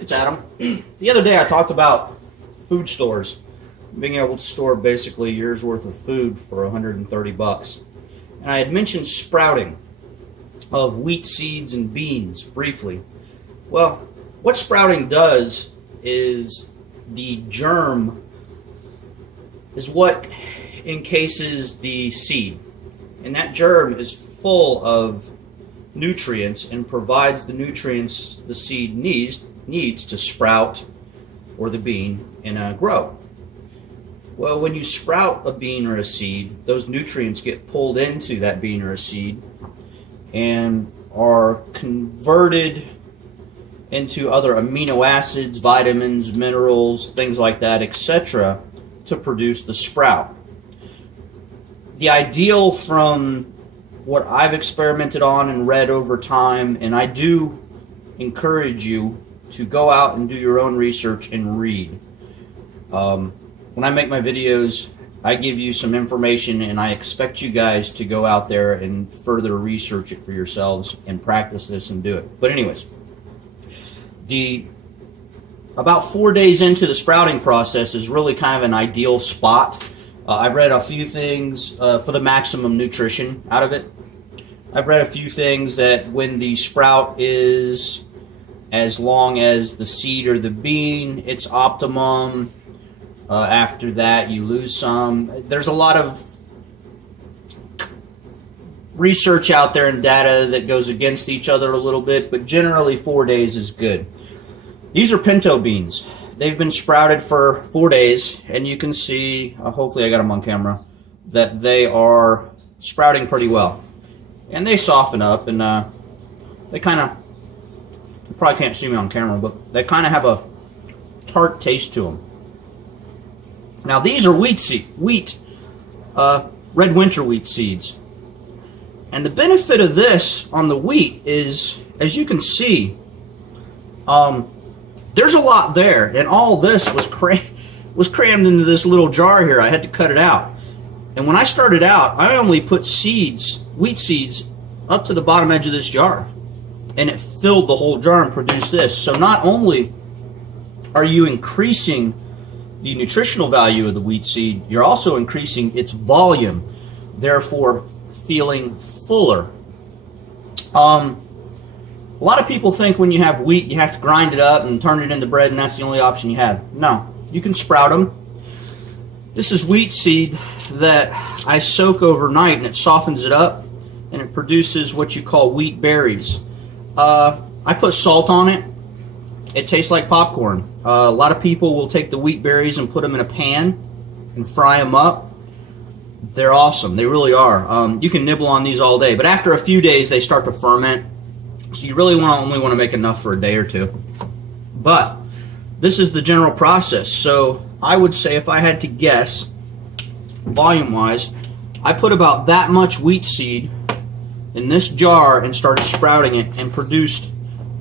It's Adam. The other day I talked about food stores, being able to store basically a year's worth of food for 130 bucks. And I had mentioned sprouting of wheat seeds and beans briefly. Well, what sprouting does is the germ is what encases the seed. And that germ is full of nutrients and provides the nutrients the seed needs to sprout, or the bean, and grow. Well, when you sprout a bean or a seed, those nutrients get pulled into that bean or a seed and are converted into other amino acids, vitamins, minerals, things like that, etc., to produce the sprout. The ideal from what I've experimented on and read over time, and I do encourage you to go out and do your own research and read. When I make my videos, I give you some information, and I expect you guys to go out there and further research it for yourselves and practice this and do it. But anyways, about 4 days into the sprouting process is really kind of an ideal spot. I've read a few things for the maximum nutrition out of it. I've read a few things that when the sprout is as long as the seed or the bean, it's optimum. After that, you lose some. There's a lot of research out there and data that goes against each other a little bit, but generally 4 days is good. These are pinto beans. They've been sprouted for 4 days, and you can see, hopefully I got them on camera, that they are sprouting pretty well. And they soften up, and they kind of, you probably can't see me on camera, but they kind of have a tart taste to them. Now these are red winter wheat seeds. And the benefit of this on the wheat is, as you can see, there's a lot there, and all this was crammed into this little jar here. I had to cut it out. And when I started out, I only put wheat seeds, up to the bottom edge of this jar. And it filled the whole jar and produced this. So not only are you increasing the nutritional value of the wheat seed, you're also increasing its volume, therefore feeling fuller. A lot of people think when you have wheat, you have to grind it up and turn it into bread, and that's the only option you have. No, you can sprout them. This is wheat seed that I soak overnight, and it softens it up, and it produces what you call wheat berries. I put salt on it. It tastes like popcorn. A lot of people will take the wheat berries and put them in a pan and fry them up. They're awesome. They really are. You can nibble on these all day, but after a few days, they start to ferment. So you really only want to make enough for a day or two. But this is the general process. So I would say, if I had to guess, volume-wise, I put about that much wheat seed in this jar and started sprouting it and produced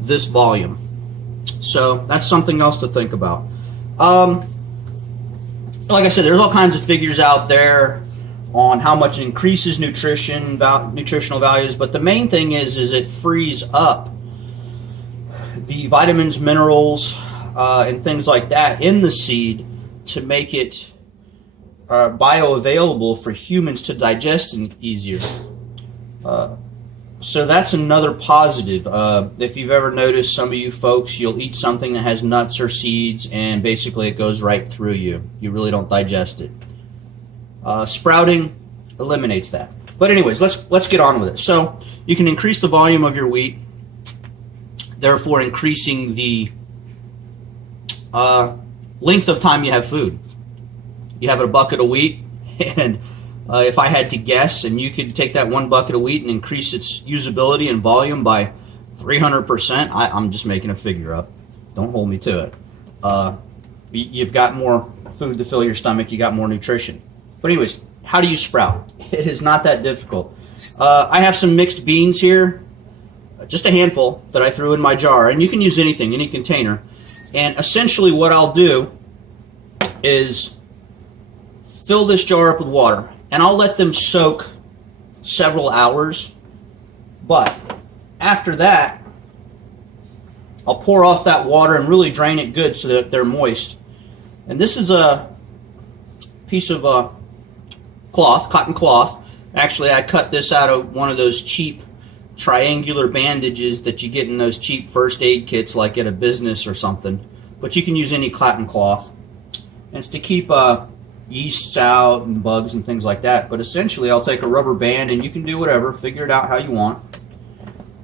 this volume. So that's something else to think about. Like I said, there's all kinds of figures out there on how much it increases nutritional values, but the main thing is it frees up the vitamins, minerals, and things like that in the seed to make it bioavailable for humans to digest easier. So that's another positive. If you've ever noticed, some of you folks, you'll eat something that has nuts or seeds, and basically it goes right through you. You really don't digest it. Sprouting eliminates that. But anyways, let's get on with it. So you can increase the volume of your wheat, therefore increasing the length of time you have food. You have a bucket of wheat, and if I had to guess, and you could take that 1 bucket of wheat and increase its usability and volume by 300%, I'm just making a figure up. Don't hold me to it. You've got more food to fill your stomach. You got more nutrition. But anyways, how do you sprout? It is not that difficult. I have some mixed beans here, just a handful that I threw in my jar, and you can use anything, any container. And essentially what I'll do is fill this jar up with water, and I'll let them soak several hours. But after that, I'll pour off that water and really drain it good so that they're moist. And this is a piece of cloth, cotton cloth. Actually, I cut this out of one of those cheap triangular bandages that you get in those cheap first aid kits, like at a business or something. But you can use any cotton cloth. And it's to keep yeasts out and bugs and things like that. But essentially, I'll take a rubber band, and you can do whatever, figure it out how you want.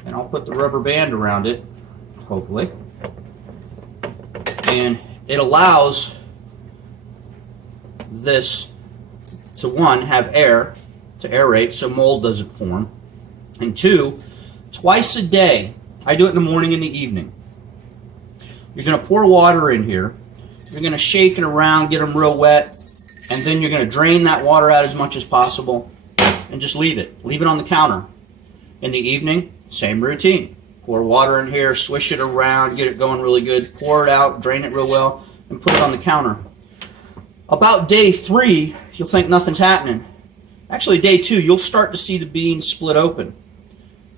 And I'll put the rubber band around it, hopefully. And it allows this to, one, have air to aerate so mold doesn't form, and two, twice a day, I do it in the morning and the evening. You're going to pour water in here, you're going to shake it around, get them real wet, and then you're going to drain that water out as much as possible and just leave it on the counter. In the evening, same routine. Pour water in here, swish it around, get it going really good, pour it out, drain it real well, and put it on the counter. About day 3, you'll think nothing's happening. Actually, day 2, you'll start to see the beans split open.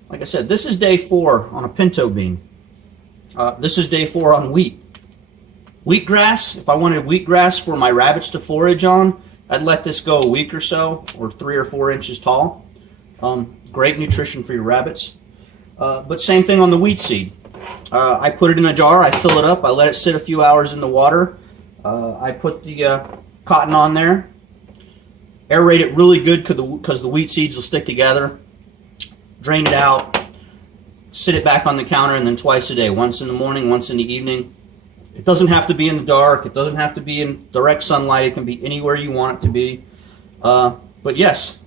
Like I said, this is day 4 on a pinto bean. This is day 4 on wheat. Wheatgrass, if I wanted wheatgrass for my rabbits to forage on, I'd let this go a week or so, or 3 or 4 inches tall. Great nutrition for your rabbits. But same thing on the wheat seed. I put it in a jar, I fill it up, I let it sit a few hours in the water. I put the cotton on there, aerate it really good because the wheat seeds will stick together, drain it out, sit it back on the counter, and then twice a day, once in the morning, once in the evening. It doesn't have to be in the dark, it doesn't have to be in direct sunlight, it can be anywhere you want it to be. But yes,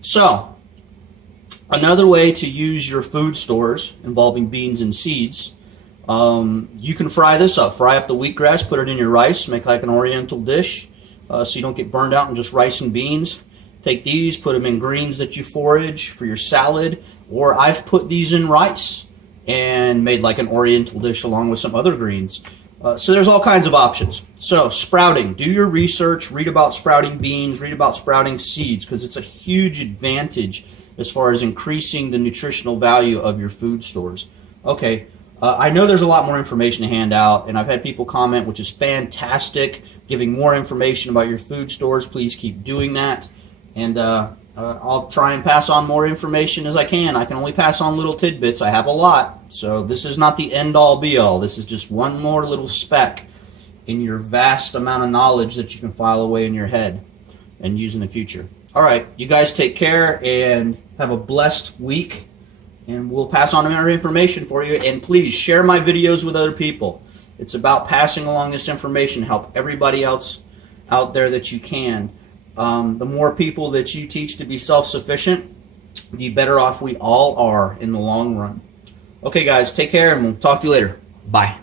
so another way to use your food stores involving beans and seeds, you can fry this up. Fry up the wheatgrass, put it in your rice, make like an oriental dish so you don't get burned out in just rice and beans. Take these, put them in greens that you forage for your salad, or I've put these in rice and made like an oriental dish along with some other greens. So there's all kinds of options. So sprouting, do your research, read about sprouting beans, read about sprouting seeds, because it's a huge advantage as far as increasing the nutritional value of your food stores. Okay, I know there's a lot more information to hand out, and I've had people comment, which is fantastic, giving more information about your food stores. Please keep doing that, and I'll try and pass on more information as I can. I can only pass on little tidbits. I have a lot, so this is not the end-all, be-all. This is just one more little speck in your vast amount of knowledge that you can file away in your head and use in the future. All right, you guys take care and have a blessed week, and we'll pass on more information for you. And please share my videos with other people. It's about passing along this information, help everybody else out there that you can. The more people that you teach to be self-sufficient, the better off we all are in the long run. Okay, guys, take care, and we'll talk to you later. Bye.